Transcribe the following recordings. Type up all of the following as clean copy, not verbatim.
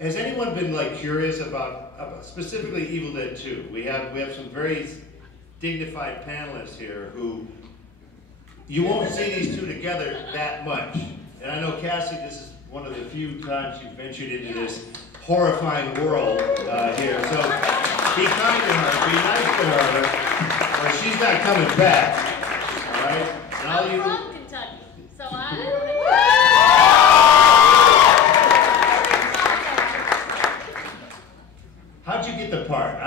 Has anyone been like curious about specifically Evil Dead 2? We have some very dignified panelists here who you won't see these two together that much. And I know Cassie, this is one of the few times you've ventured into this horrifying world here. So be kind to her, be nice to her, or she's not coming back. All right? And all I'm from Kentucky, so I don't How'd you get the part?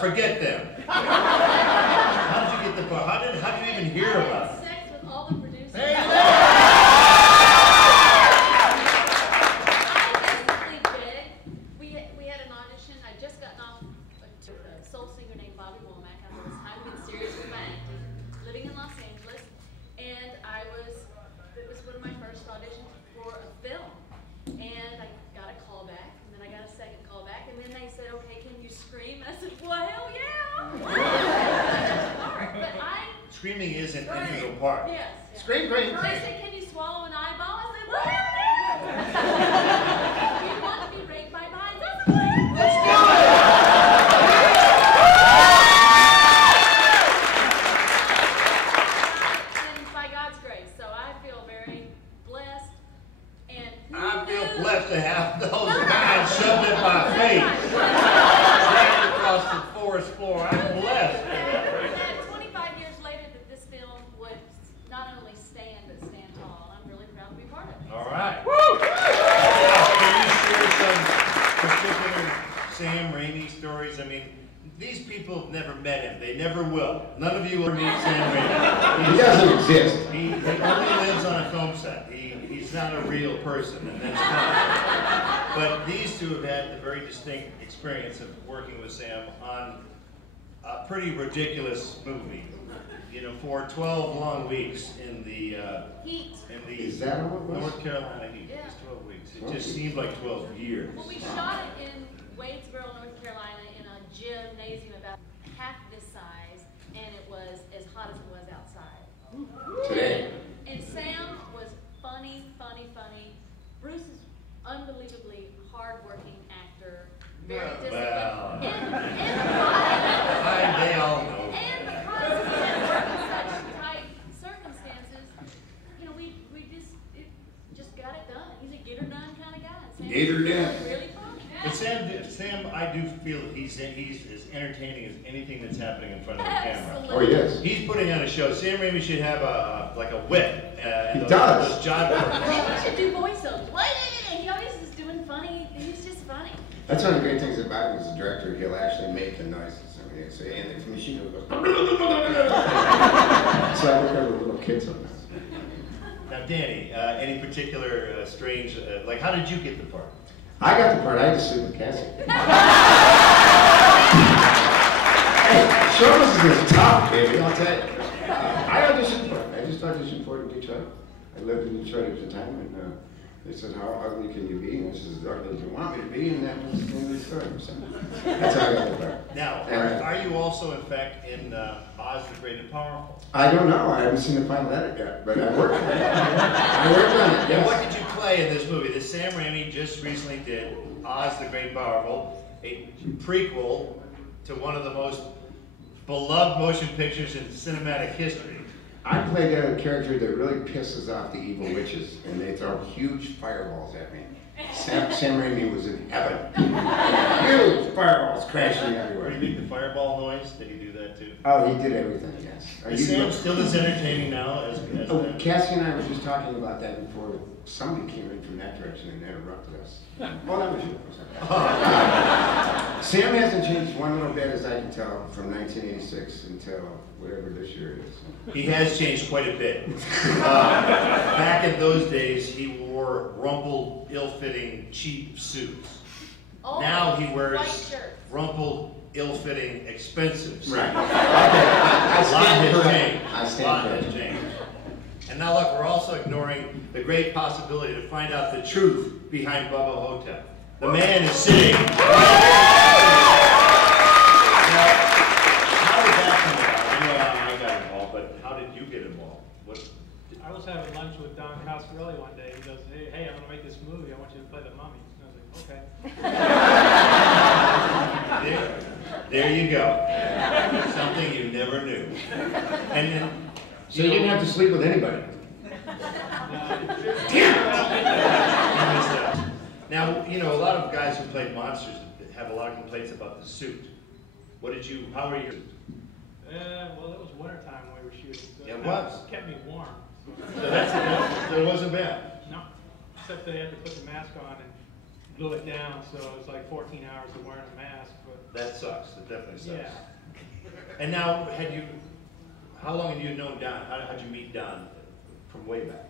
Forget them. How'd you get the part? How did you even hear about it? sex with all the producers. Hey, I basically begged. We had an audition. I'd just gotten off to a soul singer named Bobby Womack. I was time to get serious with my acting, living in Los Angeles, and it was one of my first auditions for a film. And I got a call back, and then I got a second call back, and then they said, okay, can you scream? And I said, well, hell yeah! But screaming is an integral part. yes. Scream, great. They said, can you swallow an eyeball? I said, well, hell yeah! Do you want to be raped by vines? I said, well, Let's do it! and by God's grace, so I feel very blessed. And I feel blessed to have those guys shoved in my face. Dragged across the forest floor. I'm blessed. And 25 years later, that this film would not only stand, but stand tall. I'm really proud to be part of it. All right. Now, can you share some particular Sam Raimi stories? I mean, these people have never met him. They never will. None of you will meet Sam Raimi. He doesn't exist. He only lives on a film set. He's not a real person, and that's fine. But these two have had the very distinct experience of working with Sam on a pretty ridiculous movie. You know, for 12 long weeks in the Heat. Is that what it was? North Carolina heat. It was 12 weeks. It just seemed like 12 years. Well, we shot it in Wadesboro, North Carolina, in a gymnasium about half this size, and it was as hot as it was outside. Today. And Sam was funny. Bruce is unbelievably hard-working actor, very disciplined. Well, and they all know. And because he had worked in such tight circumstances, you know, we just got it done. He's a get her done kind of guy. And Sam Get her was done. really fun. But Sam, I do feel that he's as entertaining as anything that's happening in front of the camera. Oh, yes. He's putting on a show. Sam Raimi should have like a whip. He does. Those John He should do voiceovers. He always is doing funny. He's just funny. That's one of the great things about him as a director. He'll actually make the noises. I mean, so, and if the machine goes, so I work with little kids on this. Now, Danny, any particular strange, like how did you get the part? I got the part. I had to sleep with Cassie. Hey, show business is tough, baby. I'll tell you. I auditioned for it. I just auditioned for it in Detroit. I lived in Detroit at the time, and they said, "How ugly can you be?" And I said, "As ugly as you want me to be," and that was the end of the story. So that's how I got the part. Now, are you also, in fact, in Oz the Great and Powerful? I don't know. I haven't seen the final edit yet, but I worked on it. I worked on it, And yes. what did you play in this movie? That Sam Raimi just recently did, Oz the Great and Powerful, a prequel to one of the most beloved motion pictures in cinematic history. I played a character that really pisses off the evil witches, and they throw huge fireballs at me. Sam Raimi was in heaven. Huge fireballs crashing Where everywhere. you make the fireball noise? Did he do that too? Oh, he did everything, yes. Is Sam still as entertaining now as Oh, Cassie and I were just talking about that before somebody came in from that direction and interrupted us. Oh, that was you. Sam hasn't changed one little bit, as I can tell, from 1986 until whatever this year is. He has changed quite a bit. Back in those days, he wore rumpled, ill-fitting, cheap suits. Oh, Now he white wears shirts. rumpled, ill-fitting, expensive suits. Right. Okay. A lot stand has corrected. changed. I A stand lot has corrected. changed. And now look, we're also ignoring the great possibility to find out the truth behind Bubba Hotep. The man is sitting right now, how did that come about? I know I got involved, but how did you get involved? What? I was having lunch with Don Coscarelli one day. He goes, hey, I'm going to make this movie. I want you to play the mummy. And I was like, Okay. There you go. Something you never knew. And then, So you didn't have to sleep with anybody? now, you know, a lot of guys who played monsters have a lot of complaints about the suit. How were you? Well, it was wintertime when we were shooting. So It was. Kept me warm. So it wasn't bad. No, except they had to put the mask on and glue it down, so it was like 14 hours of wearing a mask. But That sucks. That definitely sucks. yeah. And now, how long have you known Don? How'd you meet Don from way back?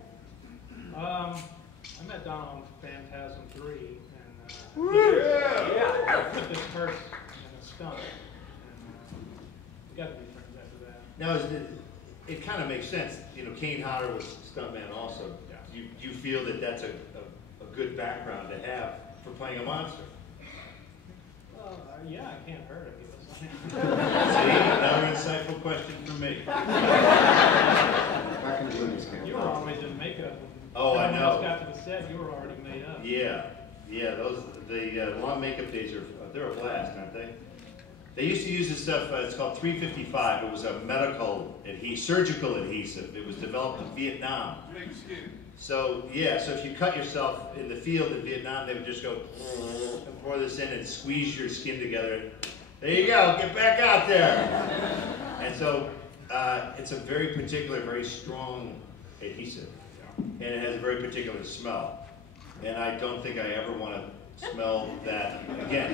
I met Don on Phantasm 3, and Yeah. took this purse and a stunt, and we got to be friends after that. Now, it kind of makes sense. You know, Kane Hodder was stuntman also. Do you feel that that's a good background to have for playing a monster? Well, yeah, I can't hurt it. See, another insightful question from me. Back in the movies, Campbell. You were always in makeup. Oh, I know. When got to the set, you were already made up. Yeah. The long makeup days they're a blast, aren't they? They used to use this stuff. It's called 355. It was a surgical adhesive. It was developed in Vietnam. So if you cut yourself in the field in Vietnam, they would just go and pour this in and squeeze your skin together. There you go, get back out there. And so it's a very particular, very strong adhesive. And it has a very particular smell. And I don't think I ever want to smell that again.